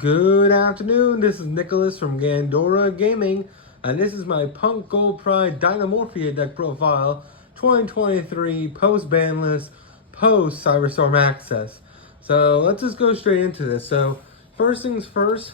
Good afternoon, this is Nicholas from Gandora Gaming, and this is my Punk Gold Pride Dinomorphia deck profile 2023 post-ban list, post-Cyberstorm access. So let's just go straight into this. So first things first,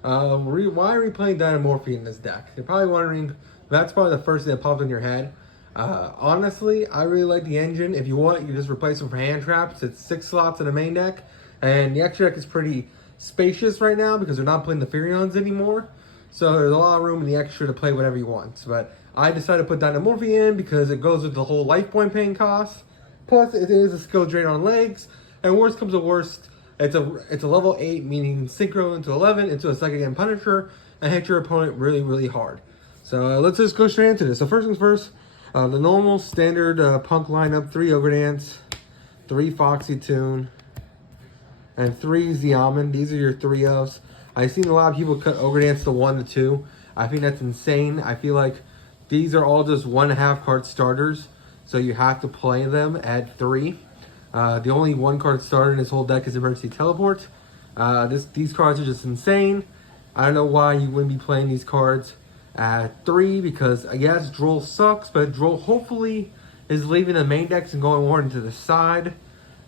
why are we playing Dinomorphia in this deck? You're probably wondering, that's probably the first thing that popped in your head. Honestly, I really like the engine. If you want, you can just replace them for hand traps. It's 6 slots in the main deck, and the extra deck is pretty spacious right now because they're not playing the Furions anymore. So there's a lot of room in the extra to play whatever you want. But I decided to put Dinomorphia in because it goes with the whole life point paying cost. Plus, it is a skill drain on legs. And worst comes to worst, it's a level 8, meaning synchro into 11, into a second again Punisher, and hit your opponent really, really hard. So let's just go straight into this. So first things first, the normal standard Punk lineup: 3 Ogre Dance, 3 Foxy Tune, and 3 Xiamen. These are your 3-ofs. I've seen a lot of people cut Ogre Dance to 1 to 2. I think that's insane. I feel like these are all just 1.5 card starters, so you have to play them at 3. The only 1 card starter in this whole deck is Emergency Teleport. These cards are just insane. I don't know why you wouldn't be playing these cards at 3, because yes, Droll sucks, but Droll hopefully is leaving the main decks and going more into the side.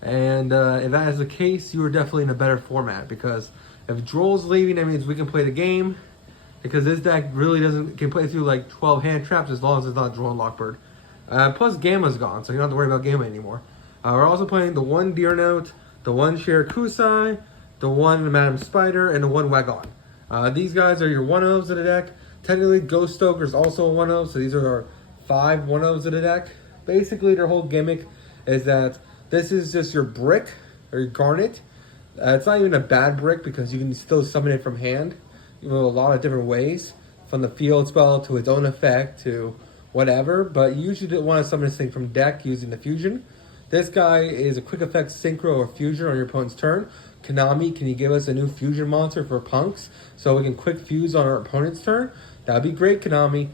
And if that is the case, you are definitely in a better format, because if Droll's leaving, that means we can play the game, because this deck really can play through like 12 hand traps as long as it's not Droll and Lockbird. Plus Gamma's gone, so you don't have to worry about Gamma anymore. We're also playing the 1 Deer Note, the 1 Shirakusai, the 1 Madam Spider, and the 1 Wagon. These guys are your 1-ofs of the deck. Technically, Ghost Stoker is also a 1-of, so these are our 5 1-ofs of the deck. Basically, their whole gimmick is that this is just your brick, or your garnet. It's not even a bad brick because you can still summon it from hand. You know, a lot of different ways, from the field spell to its own effect to whatever. But you usually don't want to summon this thing from deck using the fusion. This guy is a quick effect synchro or fusion on your opponent's turn. Konami, can you give us a new fusion monster for punks so we can quick fuse on our opponent's turn? That'd be great, Konami.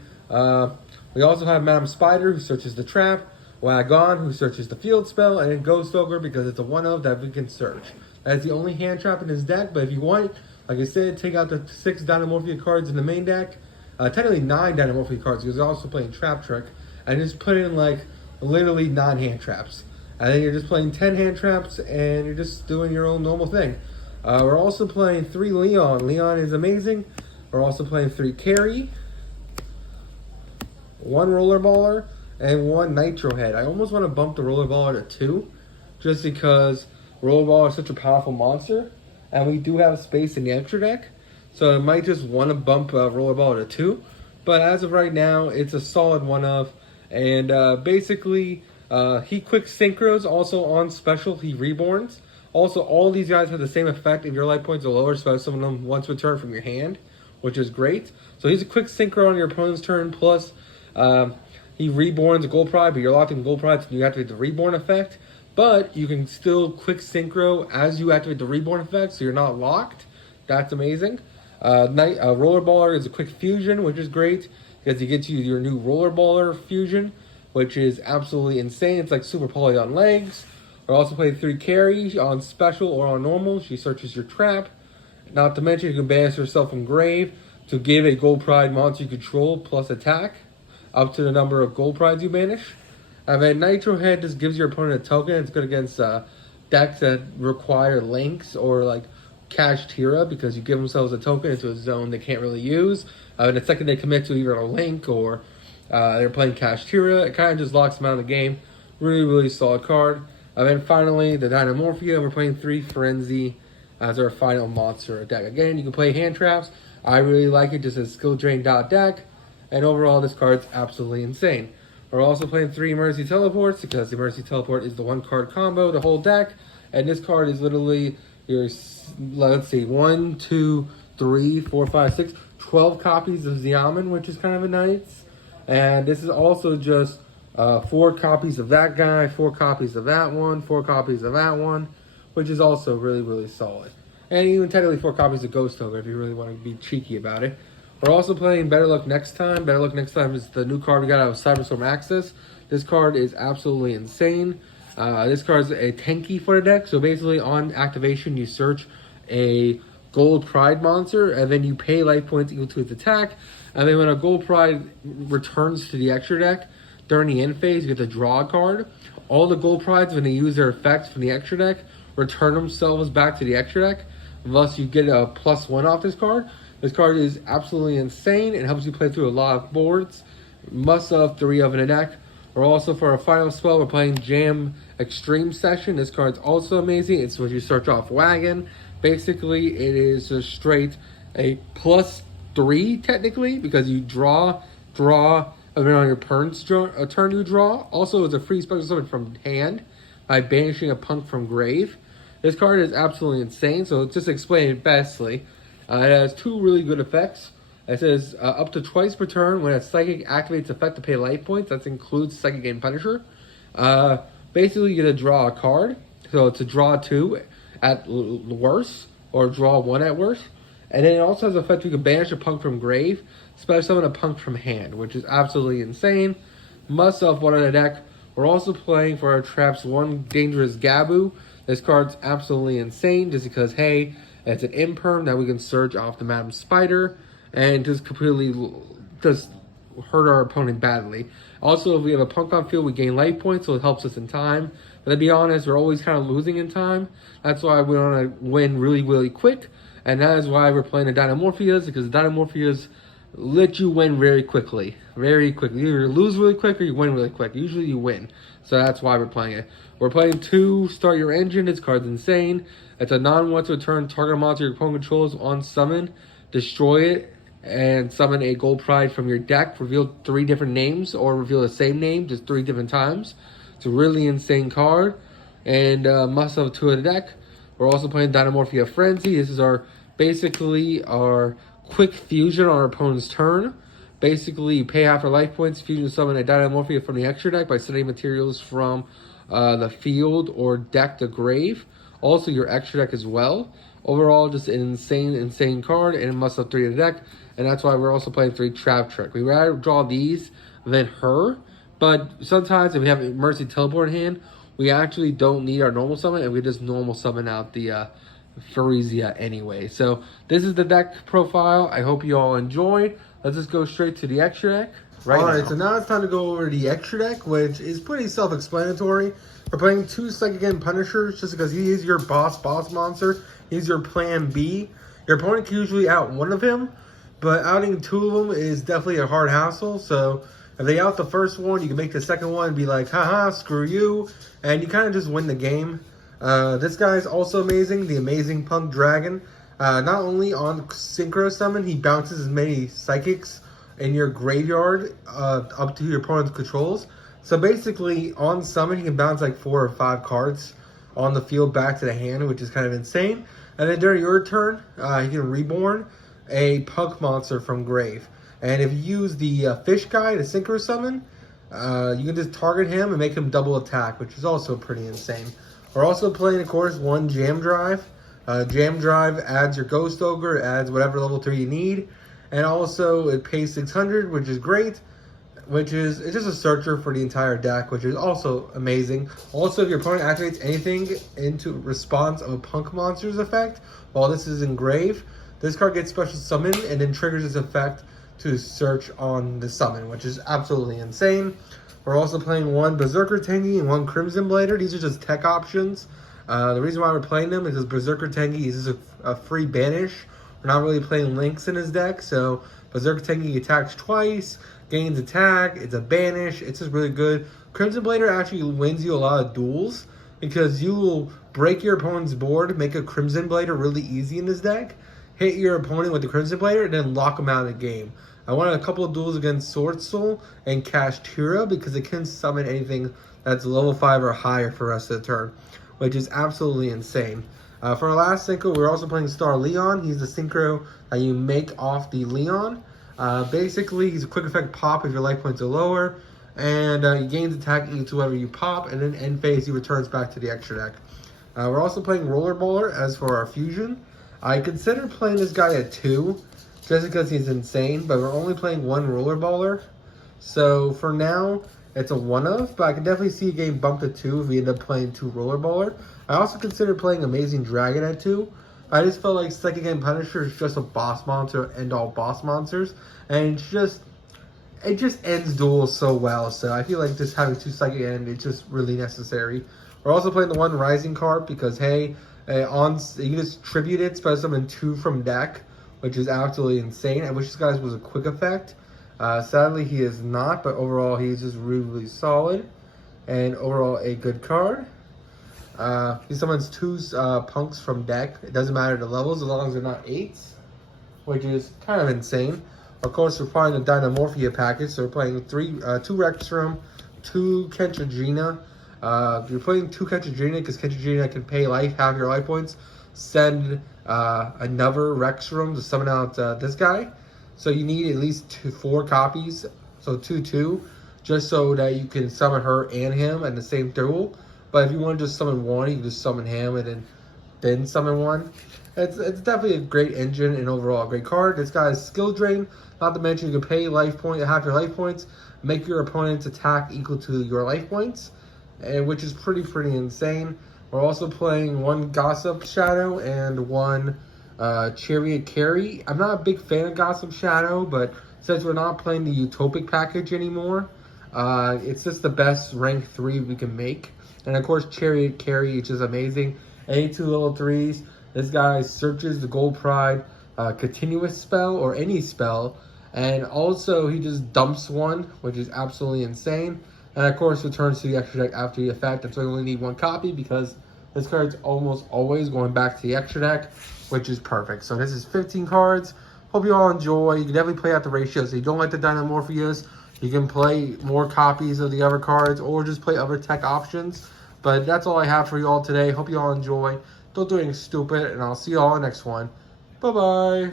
We also have Madam Spider, who searches the trap, Wagon, who searches the field spell, and then Ghost Ogre, because it's a 1-of that we can search. That's the only hand trap in his deck, but if you want, like I said, take out the 6 Dinomorphia cards in the main deck. Technically 9 Dinomorphia cards, because they're also playing Trap Trick, and just put in like literally 9 hand traps. And then you're just playing 10 hand traps, and you're just doing your own normal thing. We're also playing 3 Leon. Leon is amazing. We're also playing 3 Carry, 1 Rollerballer, and 1 Nitro Head. I almost want to bump the Rollerballer to 2, just because Rollerballer is such a powerful monster, and we do have space in the extra deck, so I might just want to bump Rollerballer to 2. But as of right now, it's a solid 1-of, and basically, he quick synchros. Also on special, he reborns. Also, all these guys have the same effect if your life points are lower, so some of them once return from your hand, which is great. So he's a quick synchro on your opponent's turn, plus he reborns a Gold Pride, but you're locked in Gold Pride, so you activate the reborn effect. But you can still quick synchro as you activate the reborn effect, so you're not locked. That's amazing. Rollerballer is a quick fusion, which is great, because you get to your new Rollerballer fusion, which is absolutely insane. It's like Super Poly on legs. We're also playing 3 Carry on special or on normal. She searches your trap. Not to mention, you can banish yourself from grave to give a Gold Pride monster you control plus attack, up to the number of Gold Prides you banish. And then Nitro Head just gives your opponent a token. It's good against decks that require links or like Cash Tira, because you give themselves a token into a zone they can't really use. And the second they commit to either a link or they're playing Cash Tira, it kind of just locks them out of the game. Really, really solid card. And then finally, the Dinomorphia. We're playing 3 Frenzy as our final monster deck. Again, you can play hand traps. I really like it just as skill drain deck. And overall, this card's absolutely insane. We're also playing 3 Emergency Teleports, because the Emergency Teleport is the 1-card combo, the whole deck. And this card is literally your, let's see, 1, 2, 3, 4, 5, 6, 12 copies of Xiamen, which is kind of a nice. And this is also just 4 copies of that guy, 4 copies of that one, 4 copies of that one, which is also really, really solid. And even technically 4 copies of Ghost Ogre if you really want to be cheeky about it. We're also playing Better Luck Next Time. Better Luck Next Time is the new card we got out of Cyberstorm Access. This card is absolutely insane. This card is a tanky for the deck. So basically on activation, you search a Gold Pride monster, and then you pay life points equal to its attack. And then when a Gold Pride returns to the extra deck during the end phase, you get to draw a card. All the Gold Prides, when they use their effects from the extra deck, return themselves back to the extra deck. Unless you get a +1 off this card. This card is absolutely insane and helps you play through a lot of boards. Must have 3 of in a deck. Or also for our final spell, we're playing Jam Extreme Session. This card's also amazing. It's when you search off Wagon. Basically, it is just straight a +3 technically because you draw, and then on your turn you draw. Also, it's a free special summon from hand by banishing a Punk from grave. This card is absolutely insane, so just explain it bestly. It has 2 really good effects. It says up to twice per turn when a Psychic activates effect to pay life points. That includes Psychic and Punisher. Basically, you get to draw a card. So it's a draw 2 at worst, or draw 1 at worst. And then it also has the effect you can banish a Punk from grave, special summon a Punk from hand, which is absolutely insane. Must have 1 on the deck. We're also playing for our traps 1 Dangerous Gabu. This card's absolutely insane just because, hey, it's an imperm that we can search off the Madam Spider and just completely just hurt our opponent badly. Also, if we have a Punk on field, we gain life points, so it helps us in time. But to be honest, we're always kind of losing in time. That's why we want to win really, really quick. And that is why we're playing the Dinomorphias, because the Dinomorphias let you win very quickly. Very quickly. You either lose really quick or you win really quick. Usually you win. So that's why we're playing it. We're playing 2 Start Your Engine. This card's insane. It's a non-once return target monster your opponent controls on summon. Destroy it and summon a Gold Pride from your deck. Reveal 3 different names or reveal the same name just 3 different times. It's a really insane card. And must have 2 in the deck. We're also playing Dinomorphia Frenzy. This is basically our quick fusion on our opponent's turn. Basically, you pay half your life points, fusion summon a Dinomorphia from the extra deck by sending materials from the field or deck to grave. Also, your extra deck as well. Overall, just an insane card, and it must have 3 in the deck. And that's why we're also playing 3 Trap Trick. We rather draw these than her, but sometimes if we have Mercy Teleport in hand, we actually don't need our normal summon, and we just normal summon out the Pharisia anyway. So this is the deck profile. I hope you all enjoyed. Let's just go straight to the extra deck. Alright, so now it's time to go over the extra deck, which is pretty self-explanatory. We're playing 2 Psychic and Punishers just because he is your boss monster. He's your plan B. Your opponent can usually out 1 of him, but outing 2 of them is definitely a hard hassle. So if they out the first one, you can make the second one and be like, haha, screw you. And you kind of just win the game. This guy is also amazing, the Amazing Punk Dragon. Not only on Synchro Summon, he bounces as many Psychics in your graveyard up to your opponent's controls. So basically, on Summon, he can bounce like 4 or 5 cards on the field back to the hand, which is kind of insane. And then during your turn, he can reborn a Punk monster from grave. And if you use the Fish Guy to Synchro Summon, you can just target him and make him double attack, which is also pretty insane. We're also playing, of course, 1 Jam Drive. Jam Drive adds your Ghost Ogre, adds whatever level 3 you need. And also, it pays 600, which is great. It's just a searcher for the entire deck, which is also amazing. Also, if your opponent activates anything into response of a Punk monster's effect, while this is in grave, this card gets special summon and then triggers its effect to search on the summon, which is absolutely insane. We're also playing 1 Berserker Tengi and 1 Crimson Blader. These are just tech options. The reason why we're playing them is because Berserker Tengi is just a free banish. We're not really playing links in his deck, so Berserker Tengi attacks twice, gains attack, it's a banish, it's just really good. Crimson Blader actually wins you a lot of duels because you will break your opponent's board, make a Crimson Blader really easy in this deck, hit your opponent with the Crimson Blader, and then lock him out of the game. I wanted a couple of duels against Sword Soul and Kashtira because it can summon anything that's level 5 or higher for the rest of the turn, which is absolutely insane. For our last synchro, we're also playing Star Leon. He's the synchro that you make off the Leon. Basically, he's a quick effect pop if your life points are lower, and he gains attack equal to whatever you pop, and then end phase he returns back to the extra deck. We're also playing Rollerballer as for our fusion. I consider playing this guy at 2, just because he's insane, but we're only playing 1 Rollerballer. So for now, it's a 1-of, but I can definitely see a game bump to 2 if we end up playing 2 Rollerballer. I also consider playing Amazing Dragon at 2, I just felt like Second Hand Punisher is just a boss monster, end all boss monsters, and it just ends duels so well. So I feel like just having 2 Second Hand is just really necessary. We're also playing the 1 Rising card because hey, you can just tribute it, special summon 2 from deck, which is absolutely insane. I wish this guy was a quick effect. Sadly, he is not, but overall, he's just really, really solid. And overall, a good card. He summons 2 punks from deck. It doesn't matter the levels as long as they're not 8s, which is kind of insane. Of course, we're playing the Dinomorphia package, so we're playing 2 Rexroom, 2 Kentragina. You're playing 2 Kentragina because Kentragina can pay life, half your life points, send another Rexroom to summon out this guy. So you need at least 4 copies, so 2, just so that you can summon her and him in the same duel. But if you want to just summon 1, you can just summon him and then summon 1. It's definitely a great engine and overall a great card. This guy is skill drain, not to mention you can pay half your life points, make your opponent's attack equal to your life points, and which is pretty insane. We're also playing 1 Gossip Shadow and 1 Chariot Carry. I'm not a big fan of Gossip Shadow, but since we're not playing the Utopic package anymore, it's just the best rank 3 we can make. And of course, Chariot Carry, which is amazing. Any 2 level 3s. This guy searches the Gold Pride continuous spell or any spell. And also, he just dumps 1, which is absolutely insane. And of course, returns to the extra deck after the effect. That's why you only need 1 copy because this card's almost always going back to the extra deck, which is perfect. So this is 15 cards. Hope you all enjoy. You can definitely play out the ratios. If you don't like the Dinomorphias, you can play more copies of the other cards or just play other tech options. But that's all I have for you all today. Hope you all enjoy. Don't do anything stupid, and I'll see you all in the next one. Bye-bye.